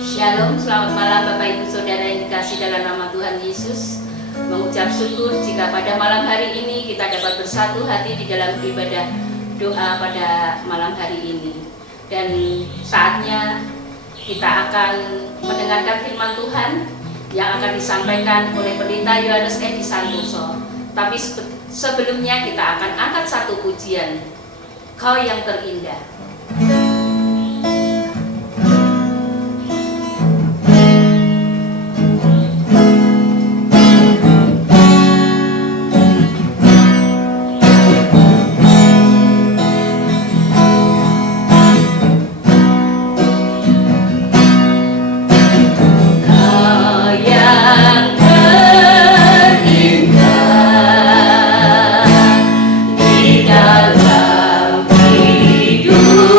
Shalom, selamat malam Bapak Ibu Saudara yang dikasih dalam nama Tuhan Yesus. Mengucap syukur jika pada malam hari ini kita dapat bersatu hati di dalam ibadah doa pada malam hari ini. Dan saatnya kita akan mendengarkan firman Tuhan yang akan disampaikan oleh Pendeta Yohanes Edi Santoso. Tapi sebelumnya kita akan angkat satu pujian, Kau yang terindah. You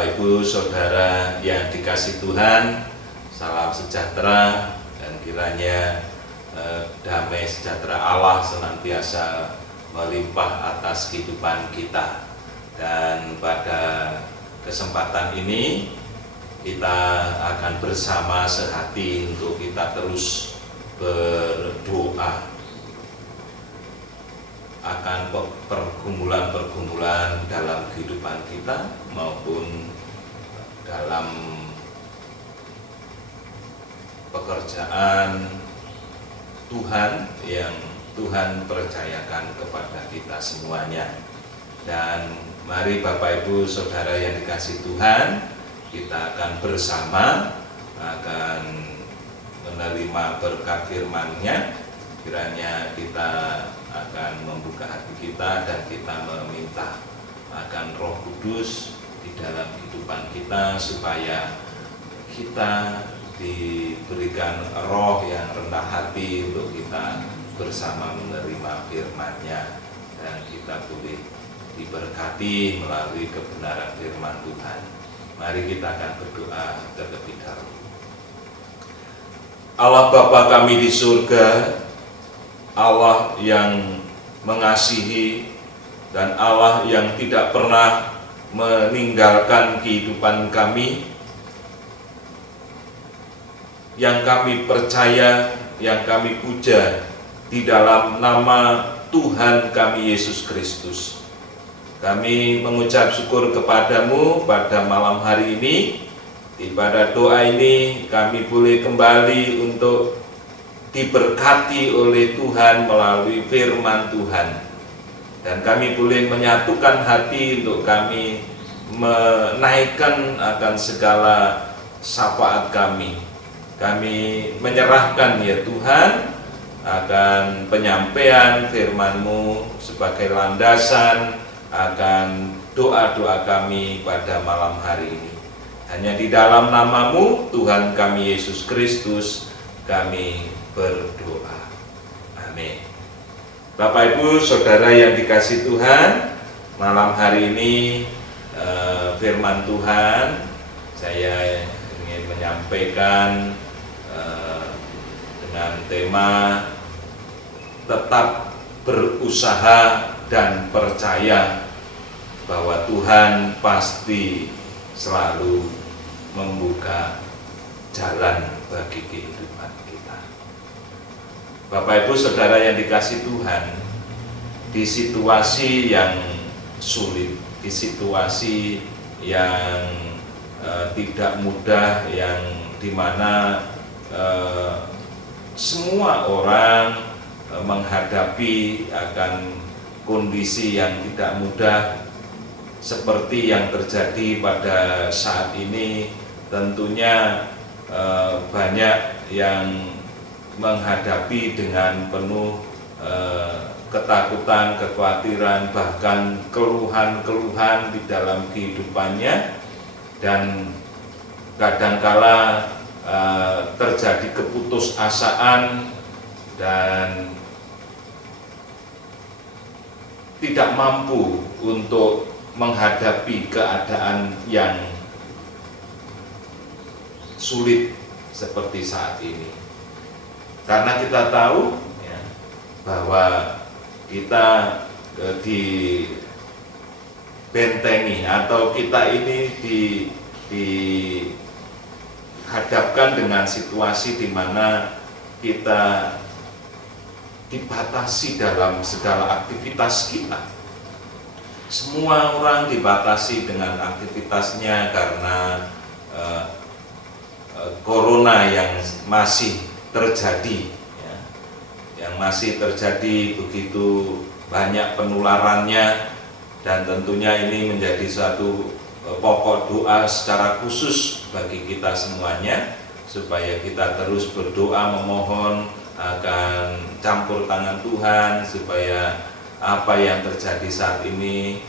Bapak Ibu Saudara yang dikasihi Tuhan, salam sejahtera dan kiranya damai sejahtera Allah senantiasa melimpah atas kehidupan kita. Dan pada kesempatan ini kita akan bersama sehati untuk kita terus berdoa akan pergumulan-pergumulan dalam kehidupan kita maupun dalam pekerjaan Tuhan yang Tuhan percayakan kepada kita semuanya. Dan mari Bapak Ibu Saudara yang dikasihi Tuhan, kita akan bersama akan menerima berkat firman-Nya. Kiranya kita akan membuka hati kita dan kita meminta akan Roh Kudus di dalam kehidupan kita supaya kita diberikan roh yang rendah hati untuk kita bersama menerima firman-Nya dan kita boleh diberkati melalui kebenaran firman Tuhan. Mari kita akan berdoa terlebih dahulu. Allah Bapa kami di surga, Allah yang mengasihi dan Allah yang tidak pernah meninggalkan kehidupan kami, yang kami percaya, yang kami puja di dalam nama Tuhan kami Yesus Kristus. Kami mengucap syukur kepadamu pada malam hari ini. Ibadah doa ini kami boleh kembali untuk diberkati oleh Tuhan melalui firman Tuhan, dan kami boleh menyatukan hati untuk kami menaikkan akan segala syafaat kami. Kami menyerahkan ya Tuhan akan penyampaian firman-Mu sebagai landasan akan doa-doa kami pada malam hari ini. Hanya di dalam nama-Mu Tuhan kami Yesus Kristus kami berdoa. Amin. Bapak Ibu Saudara yang dikasihi Tuhan, malam hari ini firman Tuhan saya ingin menyampaikan dengan tema tetap berusaha dan percaya bahwa Tuhan pasti selalu membuka jalan bagi kehidupan kita. Bapak Ibu Saudara yang dikasihi Tuhan, di situasi yang sulit, di situasi yang tidak mudah, yang dimana semua orang menghadapi akan kondisi yang tidak mudah seperti yang terjadi pada saat ini, tentunya banyak yang menghadapi dengan penuh ketakutan, kekhawatiran, bahkan keluhan-keluhan di dalam kehidupannya, dan kadangkala terjadi keputusasaan dan tidak mampu untuk menghadapi keadaan yang sulit seperti saat ini. Karena kita tahu ya, bahwa kita dibentengi atau kita ini dihadapkan dengan situasi di mana kita dibatasi dalam segala aktivitas kita. Semua orang dibatasi dengan aktivitasnya karena corona yang masih terjadi, ya, yang masih terjadi begitu banyak penularannya, dan tentunya ini menjadi suatu pokok doa secara khusus bagi kita semuanya, supaya kita terus berdoa memohon akan campur tangan Tuhan supaya apa yang terjadi saat ini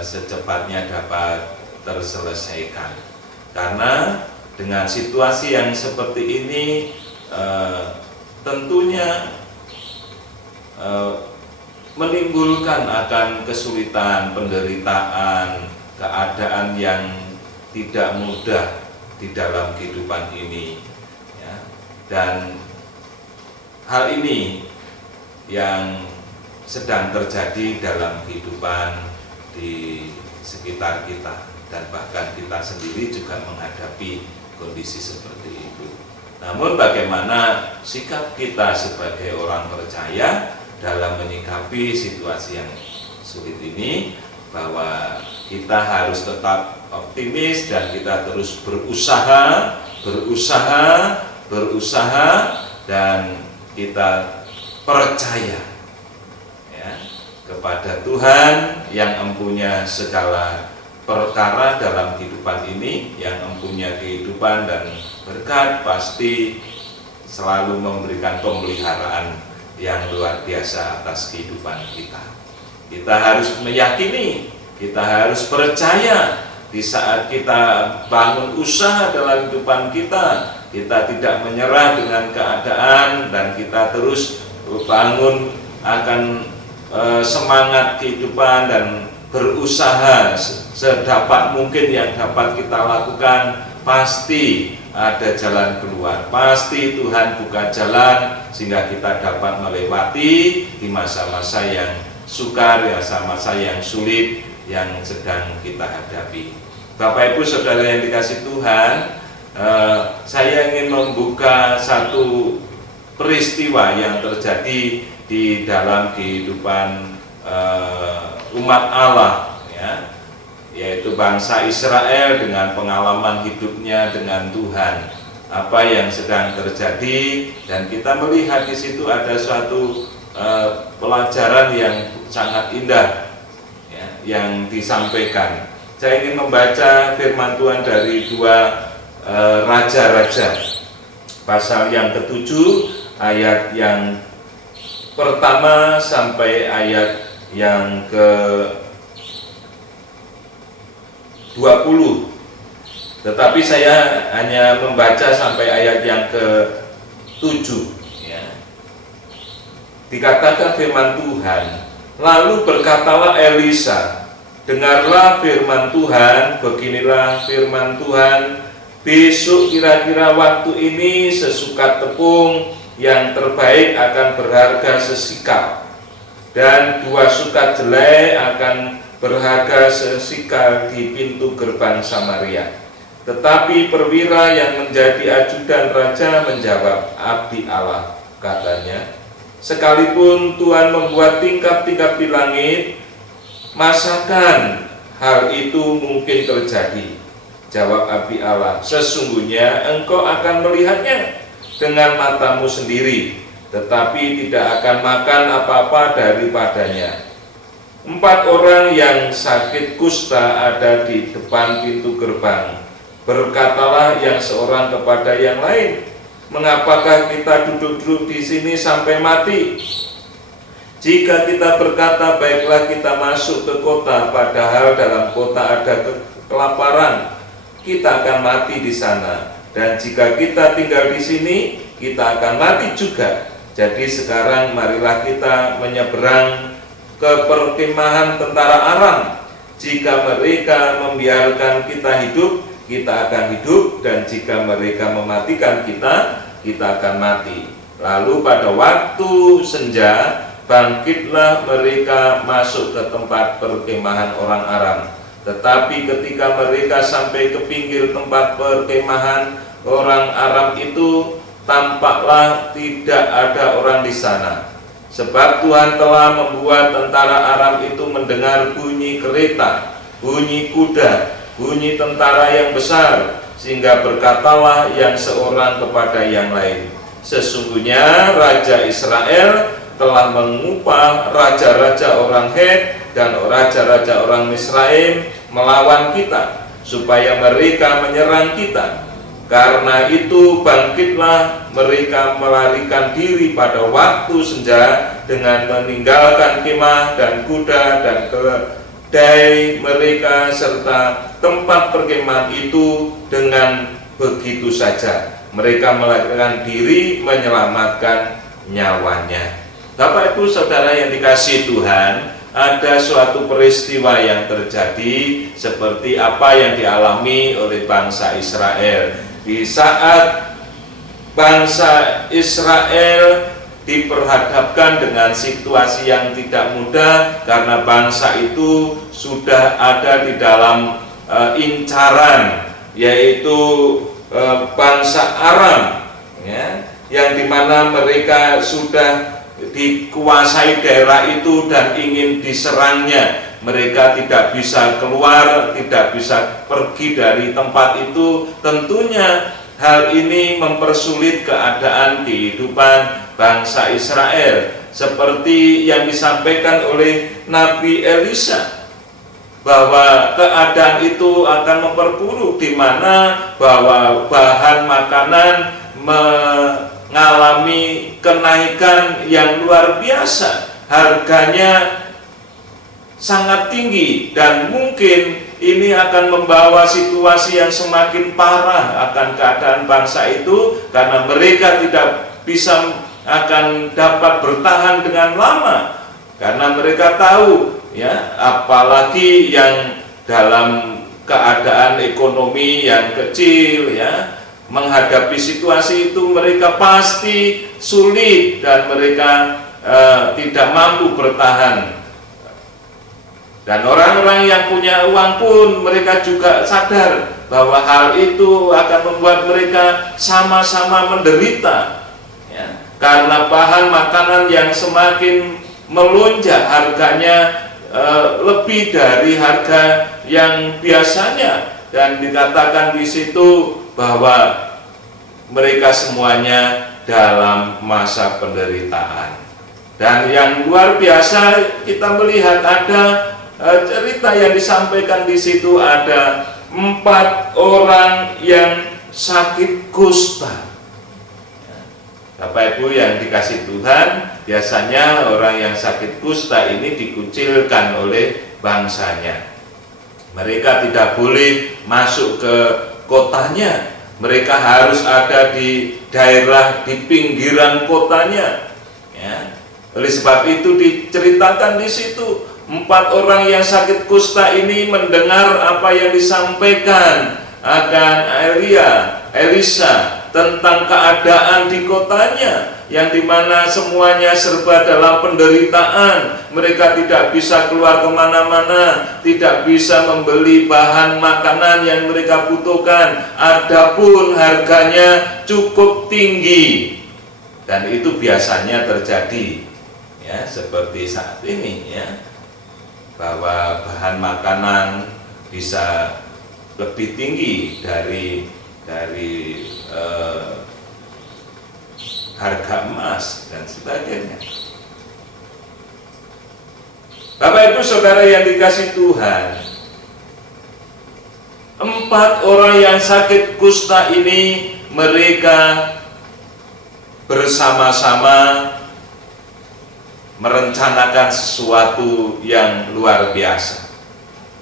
secepatnya dapat terselesaikan. Karena dengan situasi yang seperti ini tentunya menimbulkan akan kesulitan, penderitaan, keadaan yang tidak mudah di dalam kehidupan ini, ya. Dan hal ini yang sedang terjadi dalam kehidupan di sekitar kita, dan bahkan kita sendiri juga menghadapi kondisi seperti itu. Namun bagaimana sikap kita sebagai orang percaya dalam menyikapi situasi yang sulit ini, bahwa kita harus tetap optimis dan kita terus berusaha dan kita percaya, ya, kepada Tuhan yang mempunyai segala perkara dalam kehidupan ini, yang mempunyai kehidupan dan berkat, pasti selalu memberikan pemeliharaan yang luar biasa atas kehidupan kita. Kita harus meyakini, kita harus percaya di saat kita bangun usaha dalam kehidupan kita, kita tidak menyerah dengan keadaan dan kita terus bangun akan semangat kehidupan dan berusaha sedapat mungkin yang dapat kita lakukan. Pasti ada jalan keluar, pasti Tuhan buka jalan sehingga kita dapat melewati di masa-masa yang sukar, masa-masa yang sulit yang sedang kita hadapi. Bapak Ibu Saudara yang dikasih Tuhan, saya ingin membuka satu peristiwa yang terjadi di dalam kehidupan umat Allah, ya, yaitu bangsa Israel dengan pengalaman hidupnya dengan Tuhan, apa yang sedang terjadi, dan kita melihat di situ ada suatu pelajaran yang sangat indah, ya, yang disampaikan. Saya ingin membaca firman Tuhan dari 2 Raja-Raja pasal yang ke-7 ayat yang pertama sampai ayat yang ke-20. Tetapi saya hanya membaca sampai ayat yang ke-7, ya. Dikatakan firman Tuhan, lalu berkatalah Elisa, dengarlah firman Tuhan, beginilah firman Tuhan, besok kira-kira waktu ini sesukat tepung yang terbaik akan berharga sesikal, dan 2 sukat jelai akan berharga sesikal di pintu gerbang Samaria. Tetapi perwira yang menjadi ajudan raja menjawab, abdi Allah, katanya, sekalipun Tuhan membuat tingkap-tingkap di langit, masakan hal itu mungkin terjadi? Jawab abdi Allah, sesungguhnya engkau akan melihatnya dengan matamu sendiri, tetapi tidak akan makan apa-apa daripadanya. 4 orang yang sakit kusta ada di depan pintu gerbang. Berkatalah yang seorang kepada yang lain, mengapakah kita duduk-duduk di sini sampai mati? Jika kita berkata, baiklah kita masuk ke kota, padahal dalam kota ada kelaparan, kita akan mati di sana. Dan jika kita tinggal di sini, kita akan mati juga. Jadi sekarang marilah kita menyeberang ke perkemahan tentara Aram. Jika mereka membiarkan kita hidup, kita akan hidup, dan jika mereka mematikan kita, kita akan mati. Lalu pada waktu senja, bangkitlah mereka masuk ke tempat perkemahan orang Aram. Tetapi ketika mereka sampai ke pinggir tempat perkemahan orang Aram itu, tampaklah tidak ada orang di sana. Sebab Tuhan telah membuat tentara Aram itu mendengar bunyi kereta, bunyi kuda, bunyi tentara yang besar, sehingga berkatalah yang seorang kepada yang lain, sesungguhnya Raja Israel telah mengupah raja-raja orang Het dan raja-raja orang Misraim melawan kita, supaya mereka menyerang kita. Karena itu bangkitlah mereka melarikan diri pada waktu senja dengan meninggalkan kemah dan kuda dan kedai mereka serta tempat perkemahan itu dengan begitu saja. Mereka melarikan diri menyelamatkan nyawanya. Bapak Ibu Saudara yang dikasihi Tuhan, ada suatu peristiwa yang terjadi seperti apa yang dialami oleh bangsa Israel. Di saat bangsa Israel diperhadapkan dengan situasi yang tidak mudah karena bangsa itu sudah ada di dalam incaran, yaitu bangsa Aram, ya, yang dimana mereka sudah dikuasai daerah itu dan ingin diserangnya. Mereka tidak bisa keluar, tidak bisa pergi dari tempat itu. Tentunya hal ini mempersulit keadaan kehidupan bangsa Israel, seperti yang disampaikan oleh Nabi Elisa, bahwa keadaan itu akan memperburuk, di mana bahwa bahan makanan mengalami kenaikan yang luar biasa, harganya sangat tinggi, dan mungkin ini akan membawa situasi yang semakin parah akan keadaan bangsa itu, karena mereka tidak bisa akan dapat bertahan dengan lama, karena mereka tahu, ya, apalagi yang dalam keadaan ekonomi yang kecil, ya, menghadapi situasi itu mereka pasti sulit dan mereka tidak mampu bertahan. Dan orang-orang yang punya uang pun mereka juga sadar bahwa hal itu akan membuat mereka sama-sama menderita, ya, karena bahan makanan yang semakin melonjak harganya lebih dari harga yang biasanya, dan dikatakan di situ bahwa mereka semuanya dalam masa penderitaan. Dan yang luar biasa, kita melihat ada cerita yang disampaikan di situ, ada 4 orang yang sakit kusta. Bapak Ibu yang dikasih Tuhan, biasanya orang yang sakit kusta ini dikucilkan oleh bangsanya. Mereka tidak boleh masuk ke kotanya, mereka harus ada di daerah di pinggiran kotanya, ya. Oleh sebab itu diceritakan di situ, 4 orang yang sakit kusta ini mendengar apa yang disampaikan akan Elisa tentang keadaan di kotanya, yang dimana semuanya serba dalam penderitaan. Mereka tidak bisa keluar kemana-mana, tidak bisa membeli bahan makanan yang mereka butuhkan, adapun harganya cukup tinggi. Dan itu biasanya terjadi, ya, seperti saat ini, ya, bahwa bahan makanan bisa lebih tinggi dari harga emas dan sebagainya. Bapak Ibu Saudara yang dikasih Tuhan, 4 orang yang sakit kusta ini mereka bersama-sama merencanakan sesuatu yang luar biasa.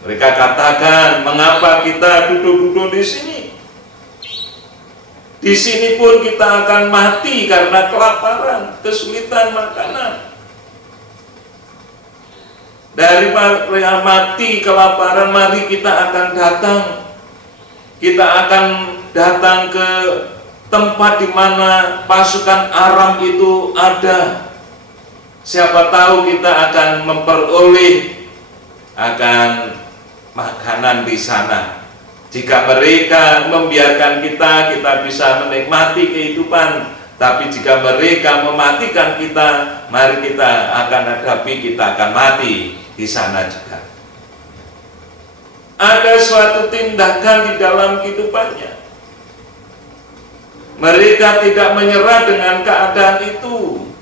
Mereka katakan, mengapa kita duduk-duduk di sini? Di sini pun kita akan mati karena kelaparan, kesulitan makanan. Daripada mati kelaparan, mari kita akan datang. Kita akan datang ke tempat di mana pasukan Aram itu ada. Siapa tahu kita akan memperoleh akan makanan di sana. Jika mereka membiarkan kita bisa menikmati kehidupan. Tapi jika mereka mematikan kita, mari kita akan hadapi, kita akan mati di sana juga. Ada suatu tindakan di dalam kehidupannya. Mereka tidak menyerah dengan keadaan itu.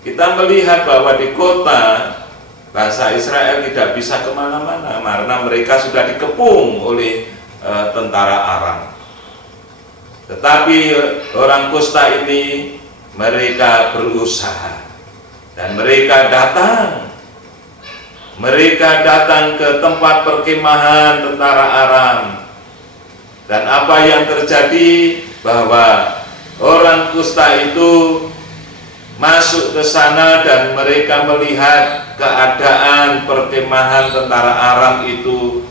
Kita melihat bahwa di kota bangsa Israel tidak bisa kemana-mana karena mereka sudah dikepung oleh tentara Aram. Tetapi orang kusta ini mereka berusaha dan mereka datang ke tempat perkemahan tentara Aram. Dan apa yang terjadi bahwa orang kusta itu masuk ke sana dan mereka melihat keadaan perkemahan tentara Aram itu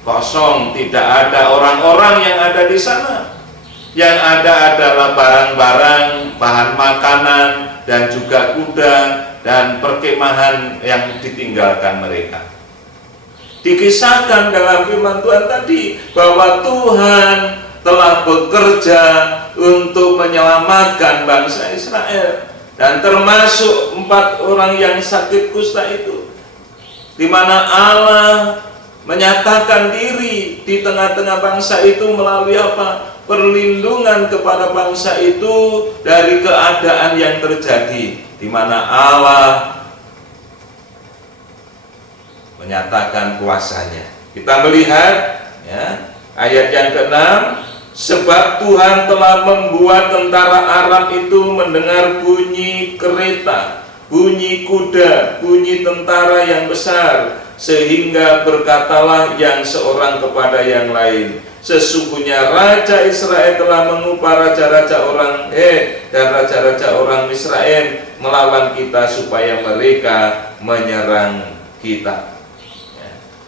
kosong, tidak ada orang-orang yang ada di sana. Yang ada adalah barang-barang, bahan makanan, dan juga kuda, dan perkemahan yang ditinggalkan mereka. Dikisahkan dalam firman Tuhan tadi bahwa Tuhan telah bekerja untuk menyelamatkan bangsa Israel, dan termasuk 4 orang yang sakit kusta itu, di mana Allah menyatakan diri di tengah-tengah bangsa itu melalui apa? Perlindungan kepada bangsa itu dari keadaan yang terjadi, di mana Allah menyatakan kuasanya. Kita melihat ya, ayat yang ke-6, sebab Tuhan telah membuat tentara Aram itu mendengar bunyi kereta, bunyi kuda, bunyi tentara yang besar, sehingga berkatalah yang seorang kepada yang lain, sesungguhnya Raja Israel telah mengupah raja-raja orang dan raja-raja orang Israel melawan kita supaya mereka menyerang kita.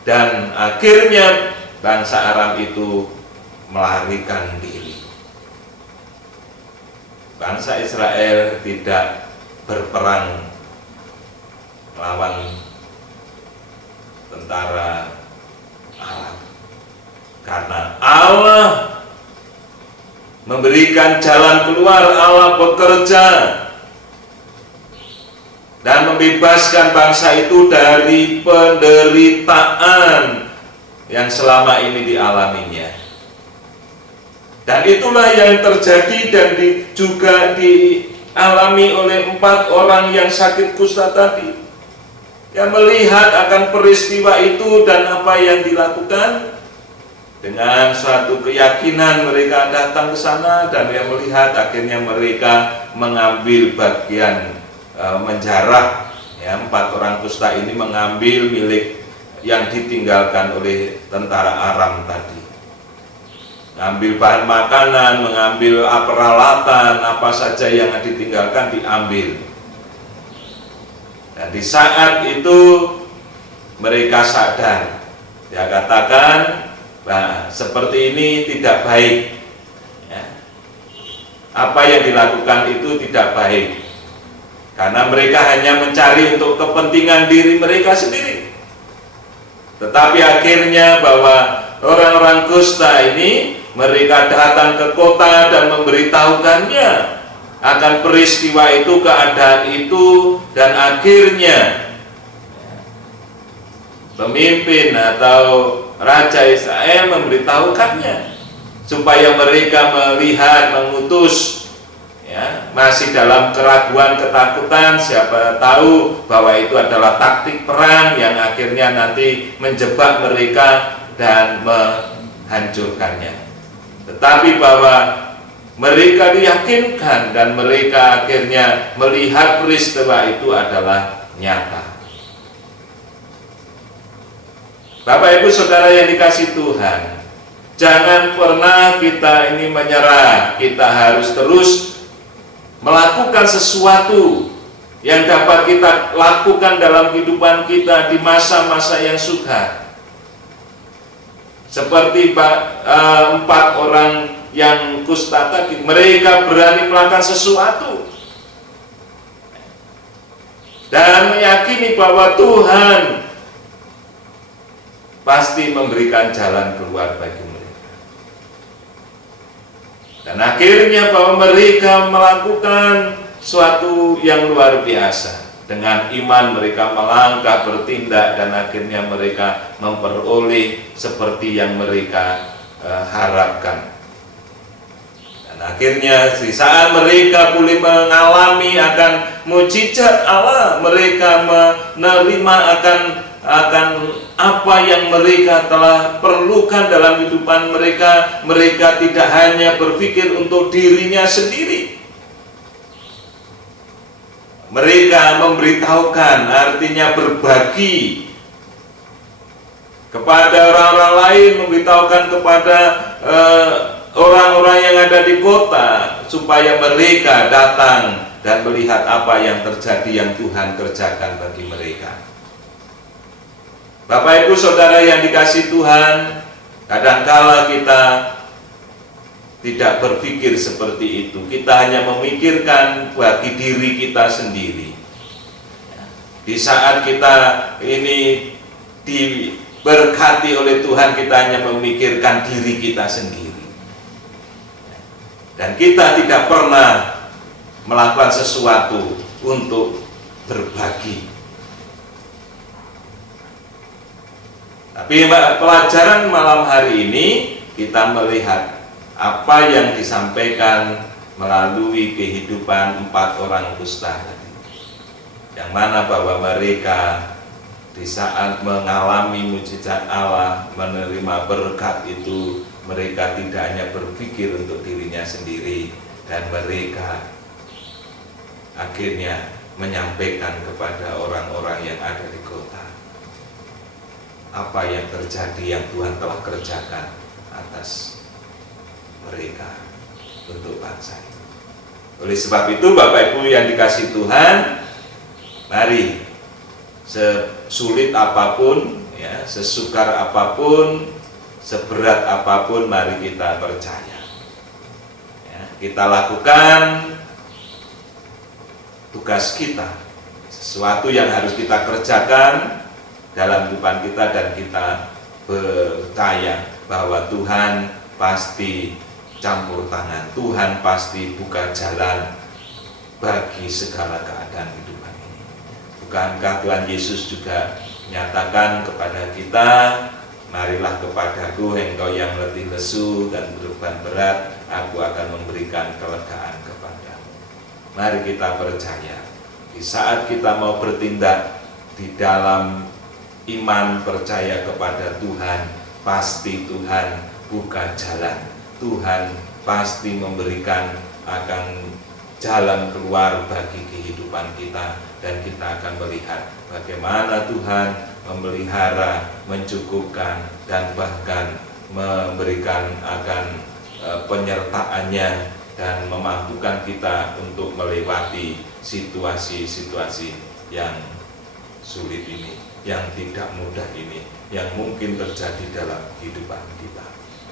Dan akhirnya bangsa Aram itu melarikan diri. Bangsa Israel tidak berperang melawan tentara Aram, karena Allah memberikan jalan keluar, Allah bekerja dan membebaskan bangsa itu dari penderitaan yang selama ini dialaminya. Dan itulah yang terjadi dan juga dialami oleh 4 orang yang sakit kusta tadi, yang melihat akan peristiwa itu dan apa yang dilakukan. Dengan suatu keyakinan mereka datang ke sana, dan yang melihat akhirnya mereka mengambil bagian menjarah ya, 4 orang kusta ini mengambil milik yang ditinggalkan oleh tentara Aram tadi, mengambil bahan makanan, mengambil peralatan, apa saja yang ditinggalkan diambil. Dan di saat itu mereka sadar, dia katakan, nah, seperti ini tidak baik ya. Apa yang dilakukan itu tidak baik, karena mereka hanya mencari untuk kepentingan diri mereka sendiri. Tetapi akhirnya bahwa orang-orang kusta ini, mereka datang ke kota dan memberitahukannya akan peristiwa itu, keadaan itu, dan akhirnya pemimpin atau Raja Israel memberitahukannya supaya mereka melihat, mengutus ya, masih dalam keraguan, ketakutan, siapa tahu bahwa itu adalah taktik perang yang akhirnya nanti menjebak mereka dan menghancurkannya. Tetapi bahwa mereka diyakinkan dan mereka akhirnya melihat peristiwa itu adalah nyata. Bapak Ibu Saudara yang dikasihi Tuhan, jangan pernah kita ini menyerah. Kita harus terus melakukan sesuatu yang dapat kita lakukan dalam kehidupan kita di masa-masa yang sukar. Seperti 4 orang yang kusta tadi, mereka berani melakukan sesuatu dan meyakini bahwa Tuhan pasti memberikan jalan keluar bagi mereka. Dan akhirnya bahwa mereka melakukan suatu yang luar biasa. Dengan iman mereka melangkah, bertindak, dan akhirnya mereka memperoleh seperti yang mereka harapkan. Dan akhirnya di saat mereka boleh mengalami akan mukjizat Allah, mereka menerima akan apa yang mereka telah perlukan dalam kehidupan mereka. Mereka tidak hanya berpikir untuk dirinya sendiri. Mereka memberitahukan, artinya berbagi kepada orang-orang lain, memberitahukan kepada orang-orang yang ada di kota supaya mereka datang dan melihat apa yang terjadi yang Tuhan kerjakan bagi mereka. Bapak Ibu Saudara yang dikasihi Tuhan, kadangkala kita tidak berpikir seperti itu. Kita hanya memikirkan bagi diri kita sendiri. Di saat kita ini diberkati oleh Tuhan, kita hanya memikirkan diri kita sendiri. Dan kita tidak pernah melakukan sesuatu untuk berbagi. Tapi pelajaran malam hari ini kita melihat apa yang disampaikan melalui kehidupan 4 orang kusta tadi, yang mana bahwa mereka di saat mengalami mujizat Allah, menerima berkat itu, mereka tidak hanya berpikir untuk dirinya sendiri, dan mereka akhirnya menyampaikan kepada orang-orang yang ada di kota apa yang terjadi, yang Tuhan telah kerjakan atas mereka untuk bangsa ini. Oleh sebab itu Bapak Ibu yang dikasihi Tuhan, mari sesulit apapun, ya, sesukar apapun, seberat apapun, mari kita percaya. Ya, kita lakukan tugas kita, sesuatu yang harus kita kerjakan dalam kehidupan kita, dan kita percaya bahwa Tuhan pasti campur tangan, Tuhan pasti buka jalan bagi segala keadaan kehidupan ini. Bukankah Tuhan Yesus juga menyatakan kepada kita, marilah kepadaku engkau yang letih lesu dan beban berat, aku akan memberikan kelegaan kepadamu. Mari kita percaya, di saat kita mau bertindak di dalam iman percaya kepada Tuhan, pasti Tuhan buka jalan, Tuhan pasti memberikan akan jalan keluar bagi kehidupan kita, dan kita akan melihat bagaimana Tuhan memelihara, mencukupkan, dan bahkan memberikan akan penyertaannya, dan memampukan kita untuk melewati situasi-situasi yang sulit ini, yang tidak mudah ini, yang mungkin terjadi dalam kehidupan kita.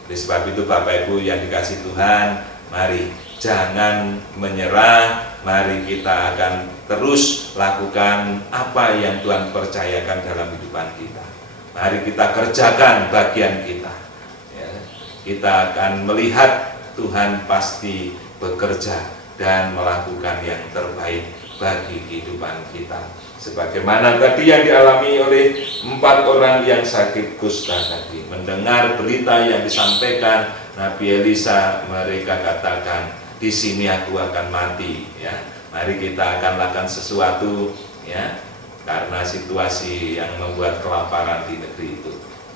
Oleh sebab itu Bapak Ibu yang dikasihi Tuhan, mari jangan menyerah, mari kita akan terus lakukan apa yang Tuhan percayakan dalam kehidupan kita. Mari kita kerjakan bagian kita, ya. Kita akan melihat Tuhan pasti bekerja dan melakukan yang terbaik bagi kehidupan kita. Sebagaimana tadi yang dialami oleh 4 orang yang sakit kusta tadi, mendengar berita yang disampaikan Nabi Elisa, mereka katakan, di sini aku akan mati. Ya, mari kita akan lakukan sesuatu, ya, karena situasi yang membuat kelaparan di negeri itu.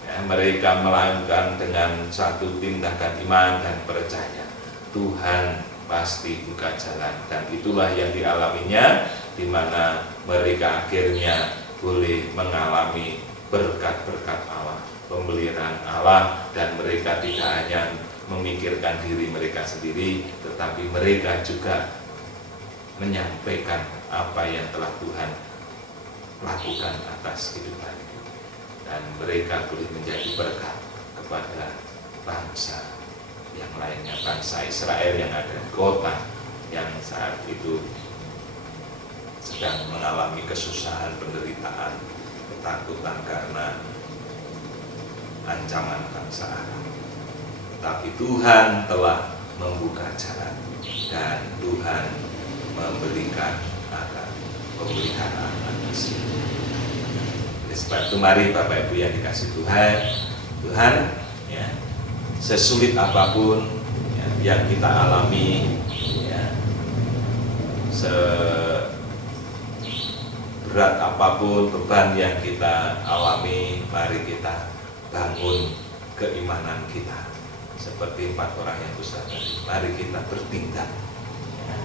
Ya, mereka melakukan dengan satu tindakan iman dan percaya. Tuhan pasti buka jalan, dan itulah yang dialaminya, di mana mereka akhirnya boleh mengalami berkat-berkat Allah, pemeliharaan Allah, dan mereka tidak hanya memikirkan diri mereka sendiri, tetapi mereka juga menyampaikan apa yang telah Tuhan lakukan atas kehidupan ini, dan mereka boleh menjadi berkat kepada bangsa yang lainnya, bangsa Israel yang ada di kota yang saat itu sedang mengalami kesusahan, penderitaan, ketakutan karena ancaman bangsa Arab. Tetapi Tuhan telah membuka jalan, dan Tuhan memberikan akan pemeliharaan atas itu. Oleh sebab itu mari Bapak Ibu yang dikasihi Tuhan, ya, sesulit apapun ya, yang kita alami, ya, berat apapun beban yang kita alami, mari kita bangun keimanan kita seperti 4 orang yang kusta tadi. Mari kita bertindak, ya.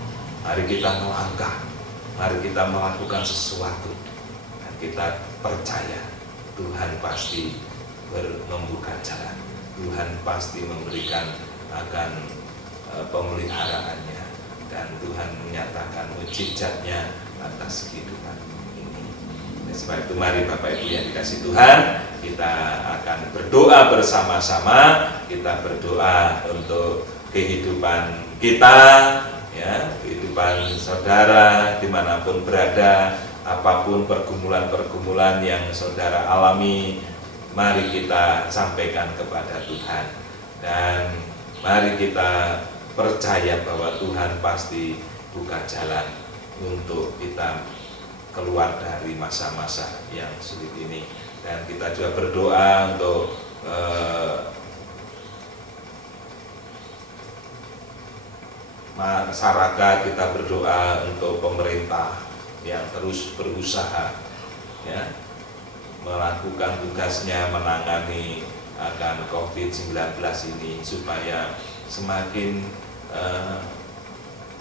Mari kita melangkah, mari kita melakukan sesuatu, dan kita percaya Tuhan pasti membuka jalan, Tuhan pasti memberikan akan pemeliharaannya, dan Tuhan menyatakan mujizatnya atas kehidupan ini. Sebab itu mari Bapak Ibu yang dikasih Tuhan, kita akan berdoa bersama-sama. Kita berdoa untuk kehidupan kita, ya, kehidupan saudara dimanapun berada, apapun pergumulan-pergumulan yang saudara alami, mari kita sampaikan kepada Tuhan. Dan mari kita percaya bahwa Tuhan pasti buka jalan untuk kita keluar dari masa-masa yang sulit ini. Dan kita juga berdoa untuk masyarakat, kita berdoa untuk pemerintah yang terus berusaha, ya, melakukan tugasnya menangani akan COVID-19 ini supaya semakin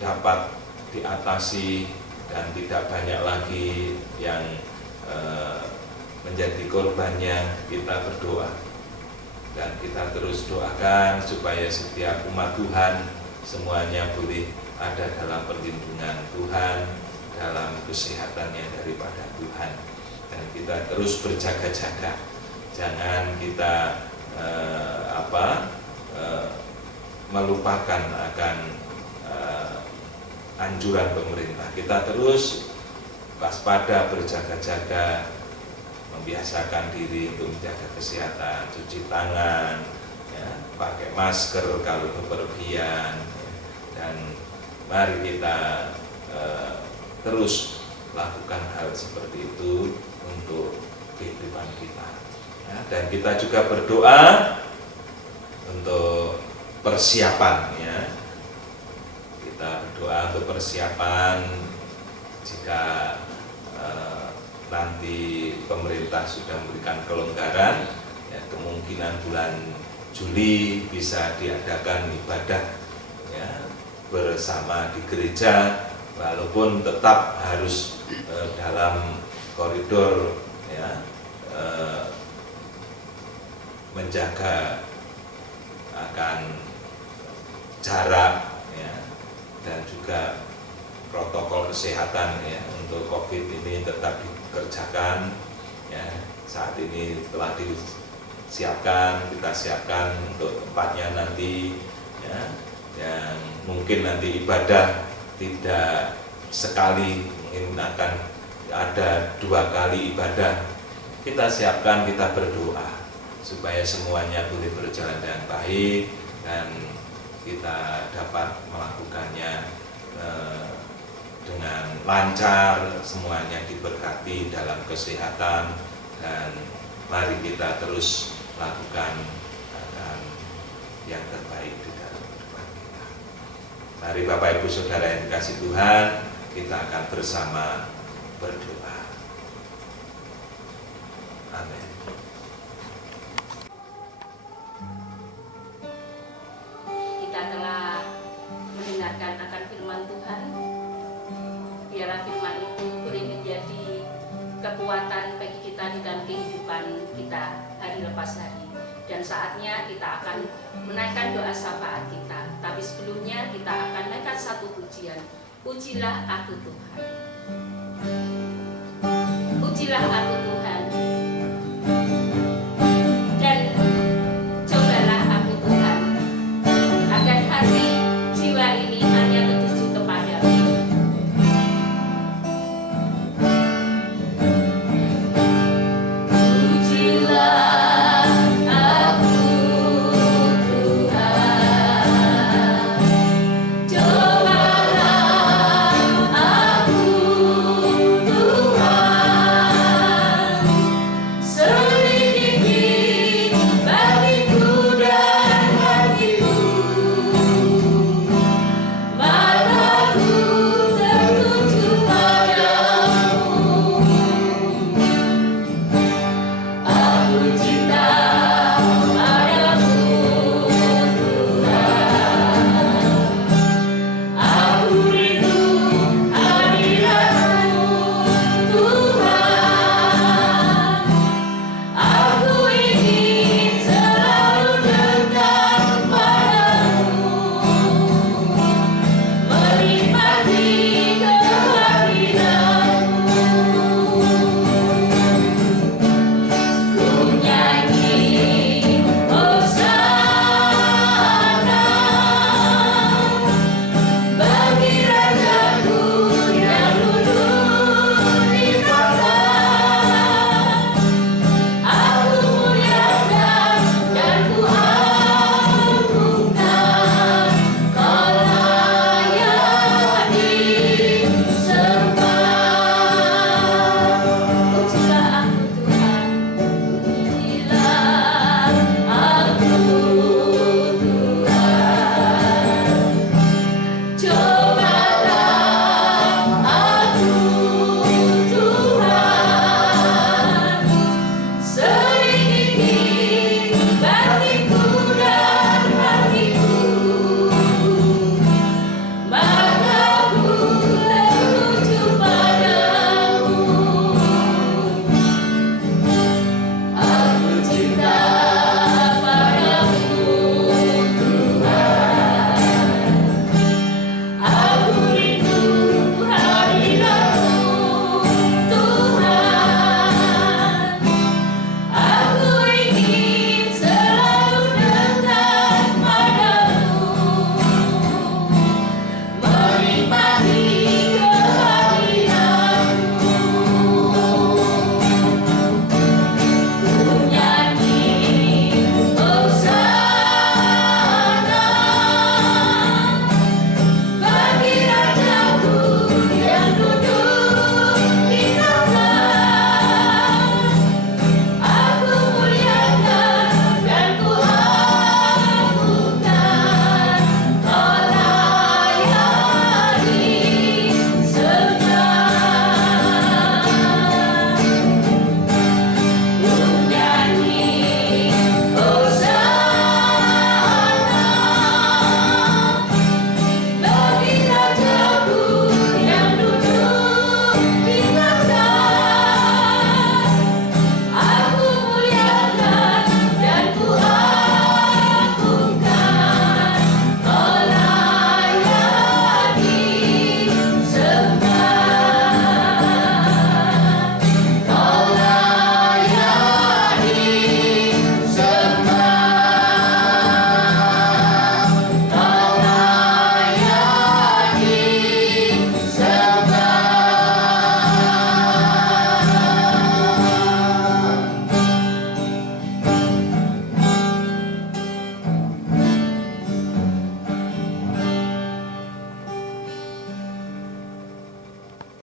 dapat diatasi dan tidak banyak lagi yang menjadi korbannya. Kita berdoa dan kita terus doakan supaya setiap umat Tuhan semuanya boleh ada dalam perlindungan Tuhan, dalam kesehatannya daripada Tuhan. Dan kita terus berjaga-jaga, jangan kita melupakan akan anjuran pemerintah. Kita terus waspada, berjaga-jaga, membiasakan diri untuk menjaga kesehatan, cuci tangan, ya, pakai masker kalau bepergian, ya. Dan mari kita terus lakukan hal seperti itu untuk kehidupan kita, ya. Dan kita juga berdoa untuk persiapan, ya. Kita berdoa untuk persiapan jika nanti pemerintah sudah memberikan kelonggaran, ya, kemungkinan bulan Juli bisa diadakan ibadah, ya, bersama di gereja, walaupun tetap harus dalam koridor, ya, menjaga akan jarak, ya, dan juga protokol kesehatan, ya, untuk COVID ini tetap dikerjakan, ya. Saat ini telah disiapkan, kita siapkan untuk tempatnya nanti, ya, yang mungkin nanti ibadah tidak sekali, mungkin akan ada 2 kali ibadah. Kita siapkan, kita berdoa supaya semuanya boleh berjalan dengan baik dan kita dapat melakukannya dengan lancar, semuanya diberkati dalam kesehatan. Dan mari kita terus lakukan yang terbaik di dalam kehidupan kita. Mari Bapak Ibu Saudara yang dikasih Tuhan, kita akan bersama berdoa. Amin. Kita telah mendengarkan akan firman Tuhan. Biarlah firman itu boleh menjadi kekuatan bagi kita di dalam kehidupan kita hari lepas hari. Dan saatnya kita akan menaikkan doa syafaat kita. Tapi sebelumnya kita akan naikkan satu pujian. Pujilah aku Tuhan. Pujilah aku Tuhan.